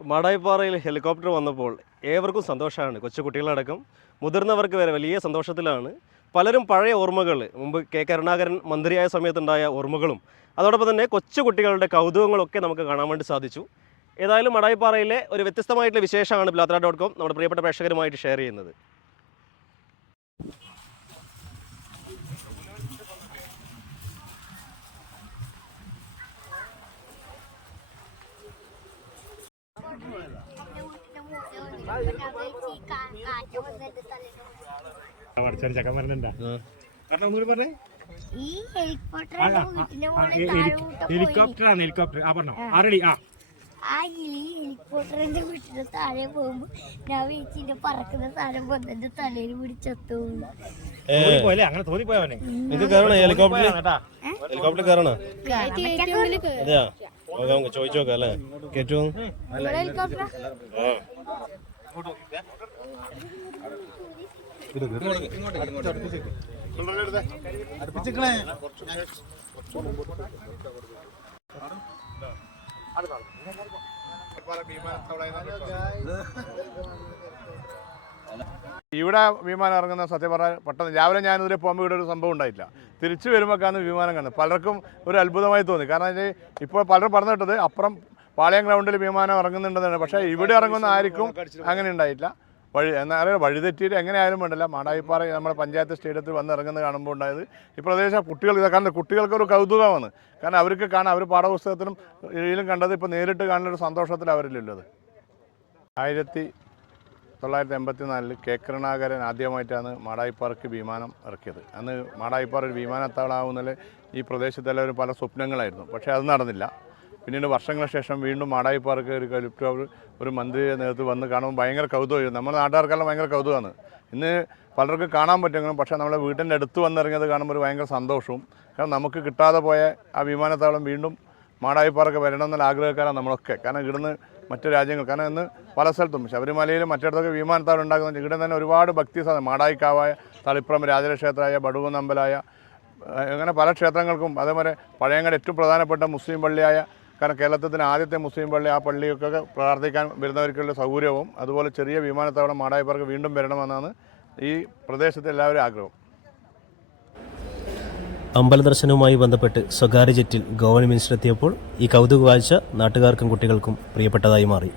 മാടായിപ്പാറയിൽ helicopter വന്നപ്പോൾ ഏവർക്കും സന്തോഷമാണ്. കൊച്ചുകുട്ടികളടക്കം മുതിർന്നവർക്ക് വരെ വലിയ സന്തോഷത്തിലാണ്. പലരും പഴയ ഓർമ്മകൾ, മുമ്പ് കെ കരുണാകരൻ മന്ത്രിയായ സമയത്തുണ്ടായ ഓർമ്മകളും അതോടൊപ്പം തന്നെ കൊച്ചുകുട്ടികളുടെ കൗതുകങ്ങളൊക്കെ നമുക്ക് കാണാൻ വേണ്ടി സാധിച്ചു. ഏതായാലും മാടായിപ്പാറയിലെ ഒരു വ്യത്യസ്തമായിട്ടുള്ള വിശേഷമാണ് bilathra.com നമ്മുടെ പ്രിയപ്പെട്ട പ്രേക്ഷകരുമായിട്ട് ഷെയർ ചെയ്യുന്നത്. ഹെലികോപ്റ്ററാണ് ഹെലികോപ്റ്റർ ആറടി ഹെലികോപ്റ്ററിന്റെ വീട്ടിന്റെ താഴെ പോകുമ്പോ ഞാൻ വീട്ടിന്റെ പറക്കുന്ന സാധനം പൊന്നെ തലയിൽ പിടിച്ചെത്തു അങ്ങനെ തോന്നിപ്പോയവനെ. ഹെലികോപ്റ്റർ കയറണോ? അതെയാ, ചോദിച്ചു നോക്കാം അല്ലേ? കേറ്റു ഇവിടെ വിമാനം ഇറങ്ങുന്ന സത്യം പറഞ്ഞാൽ പെട്ടെന്ന് രാവിലെ ഞാനിതിൽ പോകുമ്പോൾ ഇവിടെ ഒരു സംഭവം ഉണ്ടായില്ല. തിരിച്ചു വരുമ്പോഴാണ് വിമാനം കാണുന്നത്. പലർക്കും ഒരു അത്ഭുതമായി തോന്നി. കാരണം ഇപ്പോൾ പലരും പറഞ്ഞു കേട്ടത് അപ്പുറം പാളയം ഗ്രൗണ്ടിൽ വിമാനം ഇറങ്ങുന്നുണ്ടെന്നാണ്. പക്ഷേ ഇവിടെ ഇറങ്ങുന്ന ആർക്കും അങ്ങനെ ഉണ്ടായില്ല. എന്താ പറയുക, വഴിതെറ്റിയിട്ട് എങ്ങനെ ആയാലും വേണ്ടില്ല. മാടായിപ്പാറ നമ്മുടെ പഞ്ചായത്ത് സ്റ്റേഡിയത്തിൽ വന്ന് ഇറങ്ങുന്നത് കാണുമ്പോൾ ഉണ്ടായത് ഈ പ്രദേശം കാരണം കുട്ടികൾക്കൊരു കൗതുകമാണ്. കാരണം അവർക്ക് കാണാം, അവർ പാഠപുസ്തകത്തിലും ഇതിലും കണ്ടത് ഇപ്പോൾ നേരിട്ട് കാണുന്നൊരു സന്തോഷത്തിൽ അവരിലുള്ളത്. 1984 കെ കരുണാകരൻ ആദ്യമായിട്ടാണ് മാടായിപ്പാറയ്ക്ക് വിമാനം ഇറക്കിയത്. അന്ന് മാടായിപ്പാറ ഒരു വിമാനത്താവളമാവുന്നതിൽ ഈ പ്രദേശത്തെല്ലാവരും പല സ്വപ്നങ്ങളായിരുന്നു. പക്ഷേ അത് നടന്നില്ല. പിന്നീട് വർഷങ്ങൾക്ക് ശേഷം വീണ്ടും മാടായിപ്പാറയ്ക്ക് ഒരു ഹെലികോപ്റ്റർ ഒരു മന്ത്രിയുടെ നേതൃത്വത്തിൽ വന്ന് കാണുമ്പോൾ ഭയങ്കര കൗതുകമായിരുന്നു. നമ്മുടെ നാട്ടുകാർക്കെല്ലാം ഭയങ്കര കൗതുകമാണ്. ഇന്ന് പലർക്കും കാണാൻ പറ്റുമെങ്കിലും പക്ഷേ നമ്മളെ വീട്ടിൻ്റെ അടുത്ത് വന്നിറങ്ങിയത് കാണുമ്പോൾ ഒരു ഭയങ്കര സന്തോഷവും. കാരണം നമുക്ക് കിട്ടാതെ പോയ ആ വിമാനത്താവളം വീണ്ടും മാടായിപ്പാറയ്ക്ക് വരണം എന്നുള്ള ആഗ്രഹക്കാരാണ് നമ്മളൊക്കെ. കാരണം ഇവിടുന്ന് മറ്റു രാജ്യങ്ങൾ, കാരണം ഇന്ന് പല സ്ഥലത്തും ശബരിമലയിലും മറ്റിടത്തൊക്കെ വിമാനത്താവളം ഉണ്ടാകുന്നുണ്ട്. ഇവിടെ തന്നെ ഒരുപാട് ഭക്തി സാധനം, മാടായിക്കാവായ, തളിപ്പുറം രാജക്ഷേത്രമായ, ബടുകുന്നമ്പലായ, അങ്ങനെ പല ക്ഷേത്രങ്ങൾക്കും, അതേപോലെ പഴയങ്ങാട് ഏറ്റവും പ്രധാനപ്പെട്ട മുസ്ലിം പള്ളിയായ, കാരണം കേരളത്തിൻ്റെ ആദ്യത്തെ മുസ്ലിം പള്ളി, ആ പള്ളിയൊക്കെ പ്രാർത്ഥിക്കാൻ വരുന്നവർക്കുള്ള സൗകര്യവും അതുപോലെ ചെറിയ വിമാനത്താവളം മാടായിപ്പാറയ്ക്ക് വീണ്ടും വരണമെന്നാണ് ഈ പ്രദേശത്തെ എല്ലാവരും ആഗ്രഹം. അമ്പല ദർശനവുമായി ബന്ധപ്പെട്ട് സ്വകാര്യ ജെറ്റിൽ ഗോവ മിനിസ്റ്റർ എത്തിയപ്പോൾ ഈ കൗതുക കാഴ്ച നാട്ടുകാർക്കും കുട്ടികൾക്കും പ്രിയപ്പെട്ടതായി മാറി.